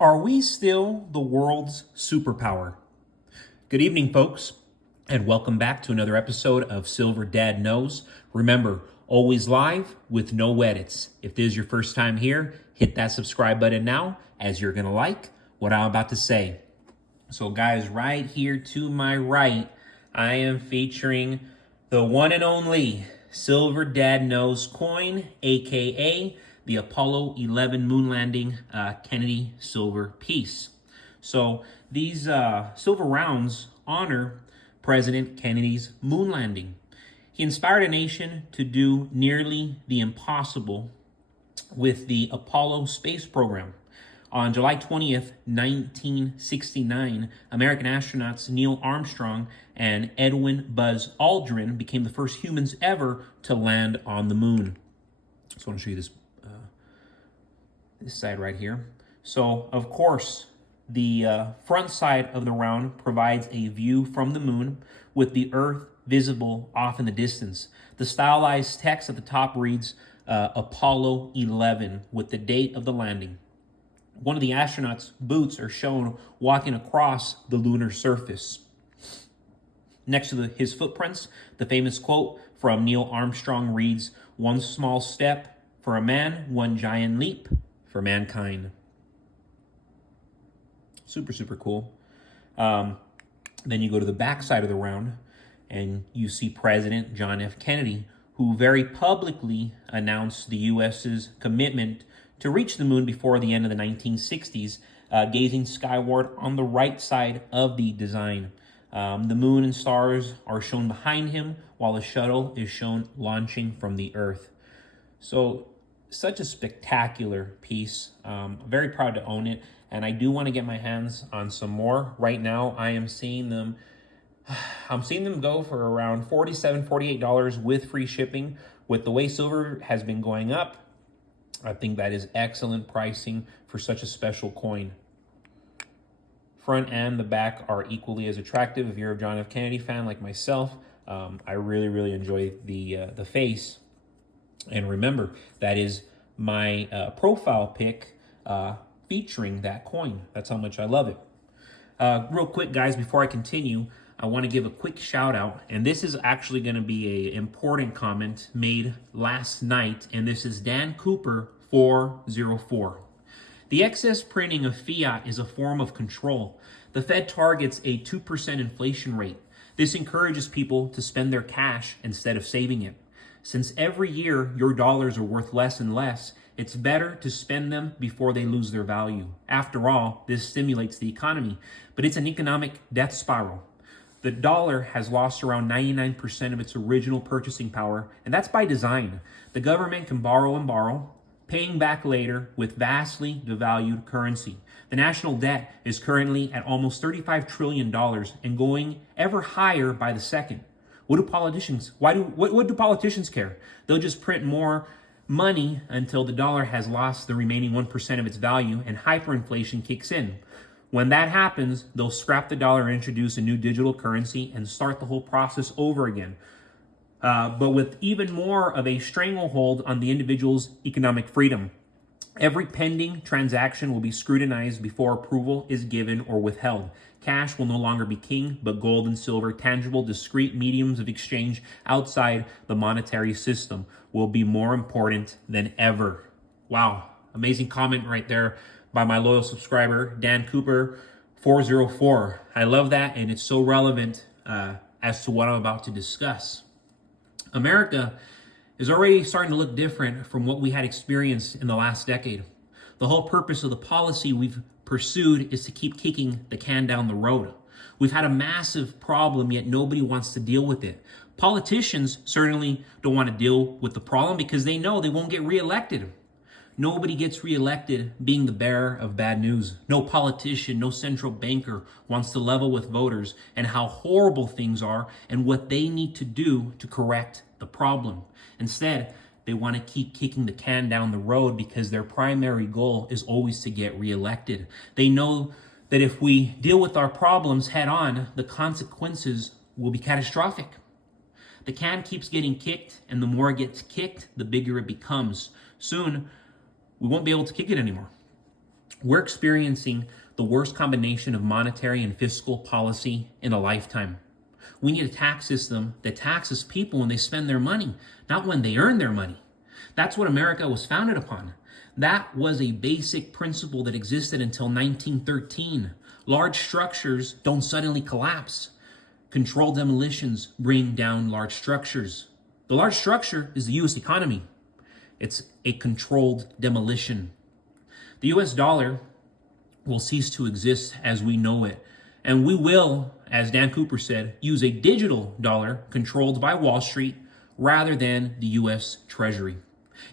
Are we still the world's superpower? Good evening, folks, and welcome back to another episode of Silver Dad Knows. Remember, always live with no edits. If this is your first time here, hit that subscribe button now, as you're going to like what I'm about to say. So, guys, right here to my right, I am featuring the one and only Silver Dad Knows coin, aka the Apollo 11 moon landing Kennedy silver piece. So these silver rounds honor President Kennedy's moon landing. He inspired a nation to do nearly the impossible with the Apollo space program. On July 20th, 1969, American astronauts Neil Armstrong and Edwin Buzz Aldrin became the first humans ever to land on the moon. So I want to show you this side right here. So, of course, the front side of the round provides a view from the moon with the Earth visible off in the distance. The stylized text at the top reads Apollo 11 with the date of the landing. One of the astronauts' boots are shown walking across the lunar surface. Next to his footprints, the famous quote from Neil Armstrong reads, "One small step for a man, one giant leap for mankind." Super, super cool. Then you go to the back side of the round and you see President John F. Kennedy, who very publicly announced the U.S.'s commitment to reach the moon before the end of the 1960s, gazing skyward on the right side of the design. The moon and stars are shown behind him, while the shuttle is shown launching from the Earth. So, such a spectacular piece. Very proud to own it, and I do want to get my hands on some more. Right now, I am seeing them. I'm seeing them go for around $47, $48 with free shipping. With the way silver has been going up, I think that is excellent pricing for such a special coin. Front and the back are equally as attractive. If you're a John F. Kennedy fan like myself, I really, really enjoy the face. And remember, that is my profile pic featuring that coin. That's how much I love it. Real quick, guys, before I continue, I want to give a quick shout out, and this is actually going to be an important comment made last night, and this is Dan Cooper 404. The excess printing of fiat is a form of control. The Fed targets a 2% inflation rate. This encourages people to spend their cash instead of saving it. Since every year your dollars are worth less and less, it's better to spend them before they lose their value. After all, this stimulates the economy, but it's an economic death spiral. The dollar has lost around 99% of its original purchasing power, and that's by design. The government can borrow and borrow, paying back later with vastly devalued currency. The national debt is currently at almost $35 trillion and going ever higher by the second. What do politicians care? They'll just print more money until the dollar has lost the remaining 1% of its value and hyperinflation kicks in. When that happens, they'll scrap the dollar and introduce a new digital currency and start the whole process over again. But with even more of a stranglehold on the individual's economic freedom. Every pending transaction will be scrutinized before approval is given or withheld. Cash will no longer be king, but gold and silver, tangible, discrete mediums of exchange outside the monetary system, will be more important than ever. Wow, amazing comment right there by my loyal subscriber, Dan Cooper 404. I love that, and it's so relevant as to what I'm about to discuss. America is already starting to look different from what we had experienced in the last decade. The whole purpose of the policy we've pursued is to keep kicking the can down the road. We've had a massive problem, yet nobody wants to deal with it. Politicians certainly don't want to deal with the problem because they know they won't get reelected. Nobody gets reelected being the bearer of bad news. No politician, no central banker wants to level with voters and how horrible things are and what they need to do to correct the problem. Instead, they want to keep kicking the can down the road because their primary goal is always to get reelected. They know that if we deal with our problems head on, the consequences will be catastrophic. The can keeps getting kicked, and the more it gets kicked, the bigger it becomes. Soon, we won't be able to kick it anymore. We're experiencing the worst combination of monetary and fiscal policy in a lifetime. We need a tax system that taxes people when they spend their money, not when they earn their money. That's what America was founded upon. That was a basic principle that existed until 1913. Large structures don't suddenly collapse. Controlled demolitions bring down large structures. The large structure is the US economy. It's a controlled demolition. The US dollar will cease to exist as we know it. And we will, as Dan Cooper said, use a digital dollar controlled by Wall Street rather than the US Treasury.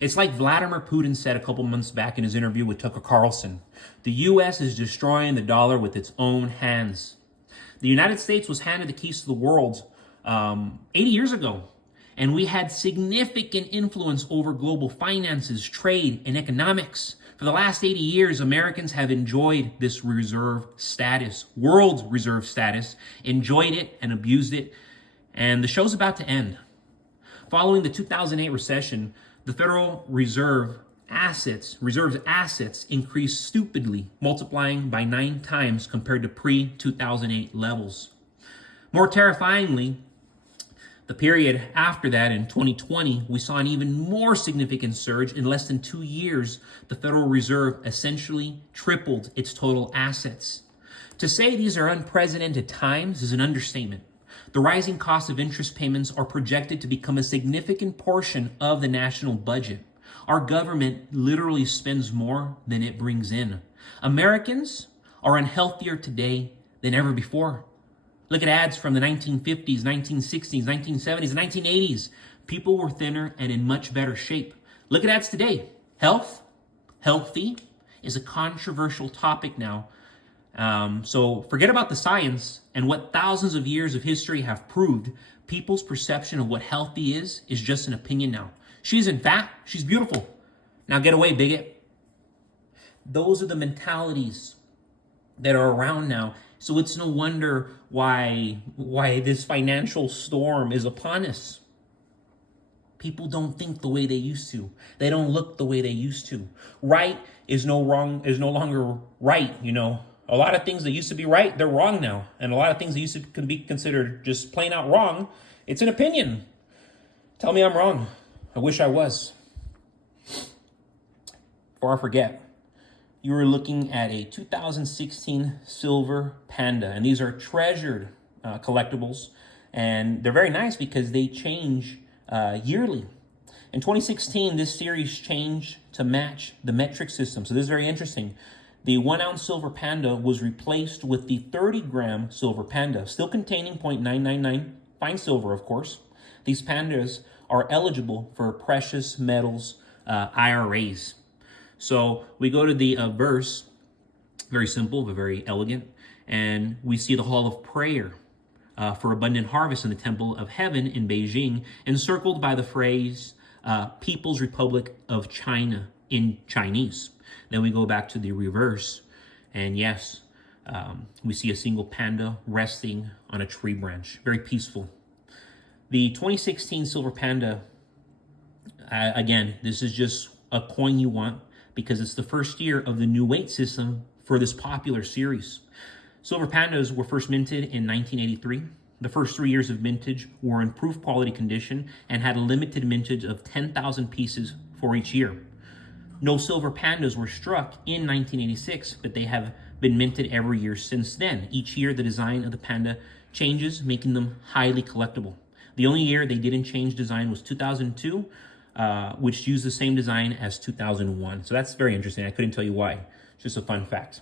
It's like Vladimir Putin said a couple months back in his interview with Tucker Carlson. The US is destroying the dollar with its own hands. The United States was handed the keys to the world 80 years ago, and we had significant influence over global finances, trade, and economics. For the last 80 years, Americans have enjoyed this reserve status, world reserve status, enjoyed it and abused it, and the show's about to end. Following the 2008 recession, the Federal Reserve's assets increased stupidly, multiplying by 9 times compared to pre-2008 levels. More terrifyingly, the period after that, in 2020, we saw an even more significant surge. In less than 2 years, the Federal Reserve essentially tripled its total assets. To say these are unprecedented times is an understatement. The rising cost of interest payments are projected to become a significant portion of the national budget. Our government literally spends more than it brings in. Americans are unhealthier today than ever before. Look at ads from the 1950s, 1960s, 1970s, and 1980s. People were thinner and in much better shape. Look at ads today. Healthy is a controversial topic now. So forget about the science and what thousands of years of history have proved. People's perception of what healthy is just an opinion now. She isn't fat, she's beautiful. Now get away, bigot. Those are the mentalities that are around now. So it's no wonder why this financial storm is upon us. People don't think the way they used to. They don't look the way they used to. Right is no longer right, you know. A lot of things that used to be right, they're wrong now. And a lot of things that used to be considered just plain out wrong, it's an opinion. Tell me I'm wrong. I wish I was. Before I forget, you were looking at a 2016 Silver Panda, and these are treasured collectibles, and they're very nice because they change yearly. In 2016, this series changed to match the metric system, so this is very interesting. The 1-ounce Silver Panda was replaced with the 30-gram Silver Panda, still containing 0.999 fine silver, of course. These pandas are eligible for precious metals IRAs. So we go to the verse, very simple but very elegant, and we see the Hall of Prayer for abundant harvest in the Temple of Heaven in Beijing, encircled by the phrase People's Republic of China in Chinese. Then we go back to the reverse, and yes, we see a single panda resting on a tree branch, very peaceful. The 2016 Silver Panda, again, this is just a coin you want, because it's the first year of the new weight system for this popular series. Silver Pandas were first minted in 1983. The first 3 years of mintage were in proof quality condition and had a limited mintage of 10,000 pieces for each year. No Silver Pandas were struck in 1986, but they have been minted every year since then. Each year, the design of the panda changes, making them highly collectible. The only year they didn't change design was 2002, which used the same design as 2001. So that's very interesting. I couldn't tell you why. It's just a fun fact.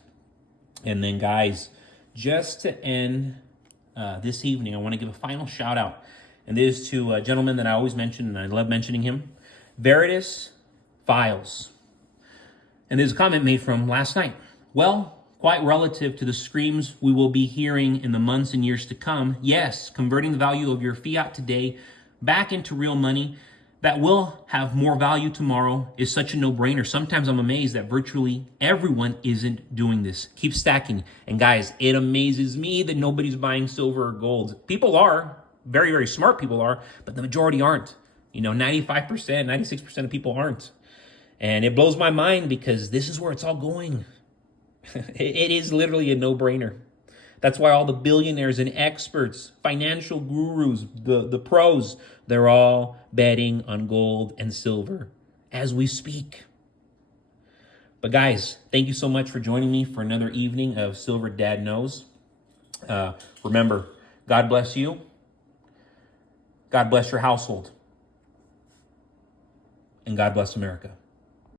And then, guys, just to end this evening, I want to give a final shout out. And this is to a gentleman that I always mention, and I love mentioning him, Veritas Files. And there's a comment made from last night. Well, quite relative to the screams we will be hearing in the months and years to come, yes, converting the value of your fiat today back into real money that will have more value tomorrow is such a no-brainer. Sometimes I'm amazed that virtually everyone isn't doing this. Keep stacking. And guys, it amazes me that nobody's buying silver or gold. People are, very, very smart people are, but the majority aren't. You know, 95%, 96% of people aren't. And it blows my mind because this is where it's all going. It is literally a no-brainer. That's why all the billionaires and experts, financial gurus, the pros, they're all betting on gold and silver as we speak. But guys, thank you so much for joining me for another evening of Silver Dad Knows. Remember, God bless you. God bless your household. And God bless America.